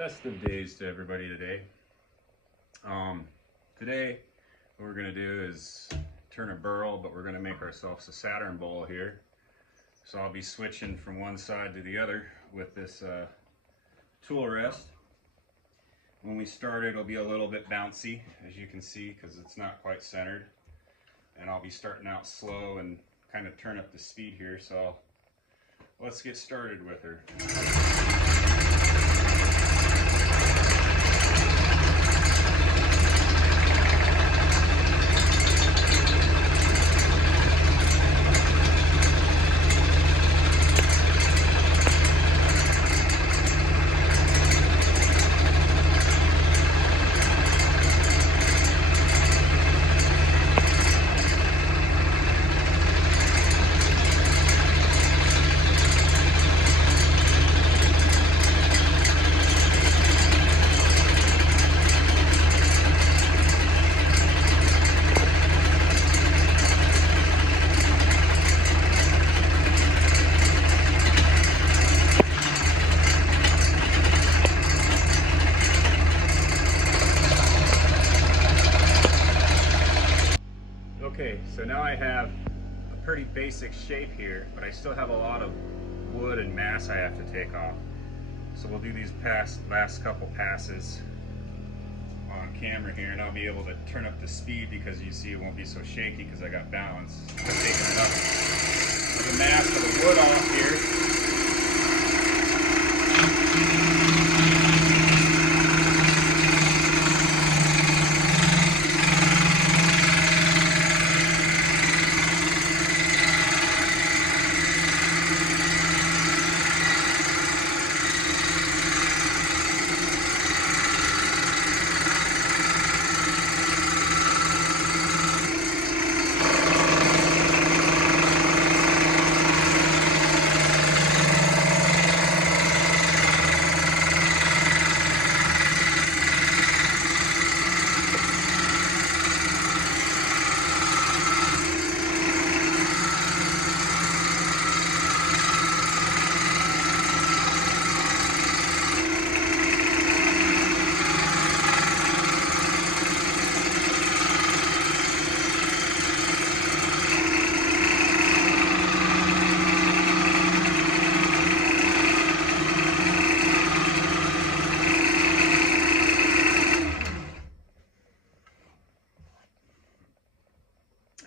Best of days to everybody today. Today what we're going to do is turn a burl, but we're going to make ourselves a Saturn bowl here. So I'll be switching from one side to the other with this tool rest. When we start, it'll be a little bit bouncy, as you can see, because it's not quite centered. And I'll be starting out slow and kind of turn up the speed here. So let's get started with her. Okay, so now I have a pretty basic shape here, but I still have a lot of wood and mass I have to take off. So we'll do these last couple passes on camera here, and I'll be able to turn up the speed because you see it won't be so shaky because I got balance. I'm taking enough of the mass of the wood off here.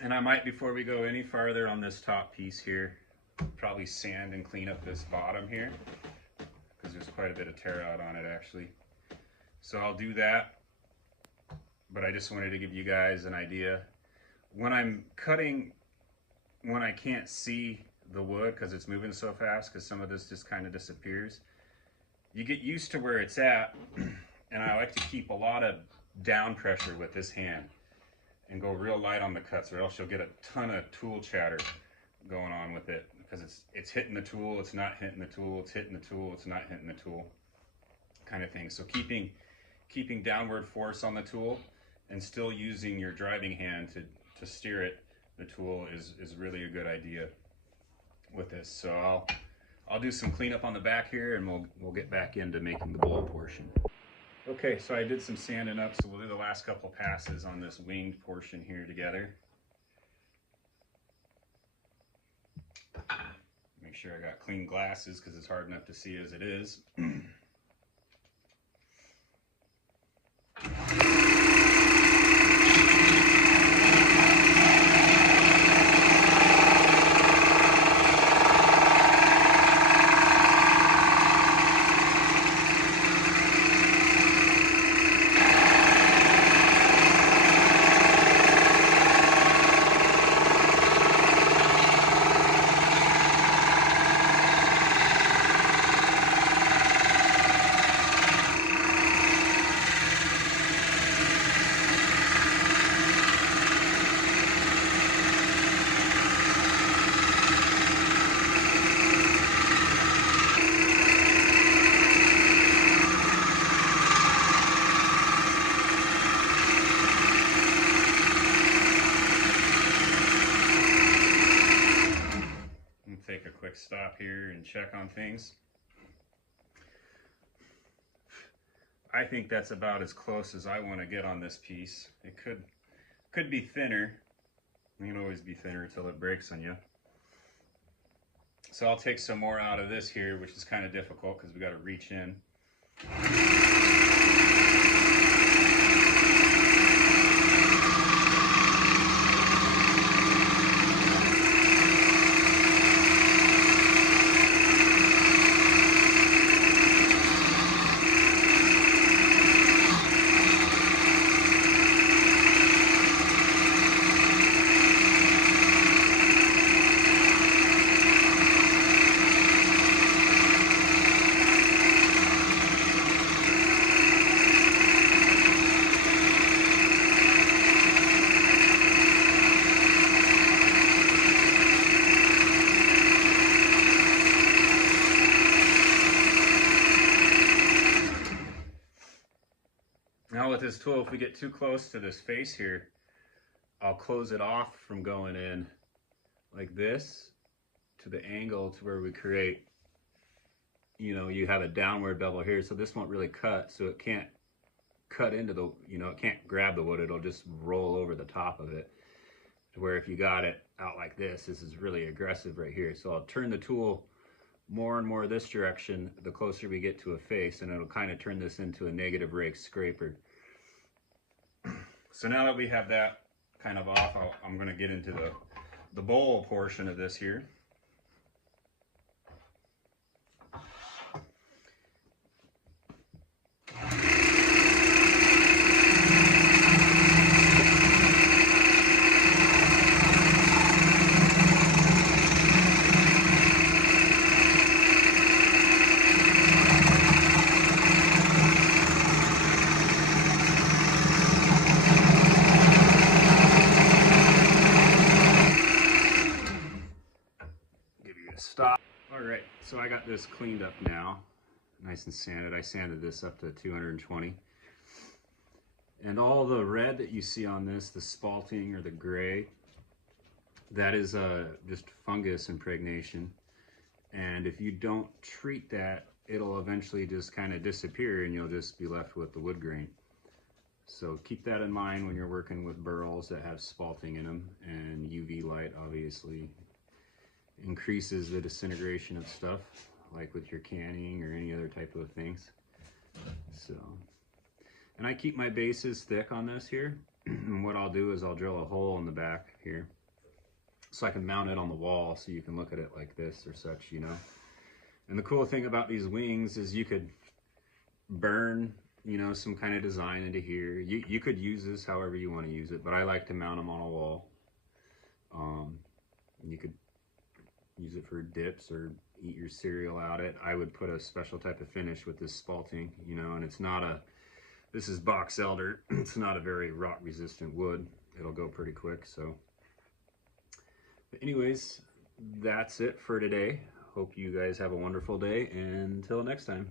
And I might, before we go any farther on this top piece here, probably sand and clean up this bottom here, because there's quite a bit of tear out on it actually. So I'll do that, but I just wanted to give you guys an idea. When I'm cutting, when I can't see the wood because it's moving so fast, because some of this just kind of disappears, you get used to where it's at, and I like to keep a lot of down pressure with this hand and go real light on the cuts, or else you'll get a ton of tool chatter going on with it, because it's hitting the tool, it's not hitting the tool, it's hitting the tool, it's not hitting the tool, kind of thing. So keeping downward force on the tool and still using your driving hand to steer it, the tool is really a good idea with this. So I'll do some cleanup on the back here, and we'll get back into making the bowl portion. Okay, so I did some sanding up, so we'll do the last couple passes on this winged portion here together. Make sure I got clean glasses because it's hard enough to see as it is. quick stop here and check on things. I think that's about as close as I want to get on this piece. It could be thinner. It can always be thinner until it breaks on you. So I'll take some more out of this here, which is kind of difficult because we got to reach in. Now with this tool, if we get too close to this face here, I'll close it off from going in like this to the angle to where we create, you know, you have a downward bevel here, so this won't really cut, so it can't cut into the, you know, it can't grab the wood, it'll just roll over the top of it. To where if you got it out like this is really aggressive right here. So I'll turn the tool more and more this direction the closer we get to a face, and it'll kind of turn this into a negative rake scraper. So now that we have that kind of off, I'm going to get into the bowl portion of this here. Stop. All right, so I got this cleaned up now, nice and sanded. I sanded this up to 220. And all the red that you see on this, the spalting or the gray, that is just fungus impregnation. And if you don't treat that, it'll eventually just kind of disappear and you'll just be left with the wood grain. So keep that in mind when you're working with burls that have spalting in them, and UV light obviously increases the disintegration of stuff, like with your canning or any other type of things. So, and I keep my bases thick on this here. And what I'll do is I'll drill a hole in the back here so I can mount it on the wall so you can look at it like this or such, you know. And the cool thing about these wings is you could burn, you know, some kind of design into here. You could use this however you want to use it, but I like to mount them on a wall. You could use it for dips or eat your cereal out it. I would put a special type of finish with this spalting, you know, and it's not a, this is box elder. It's not a very rot resistant wood. It'll go pretty quick. So, but anyways, that's it for today. Hope you guys have a wonderful day, and until next time.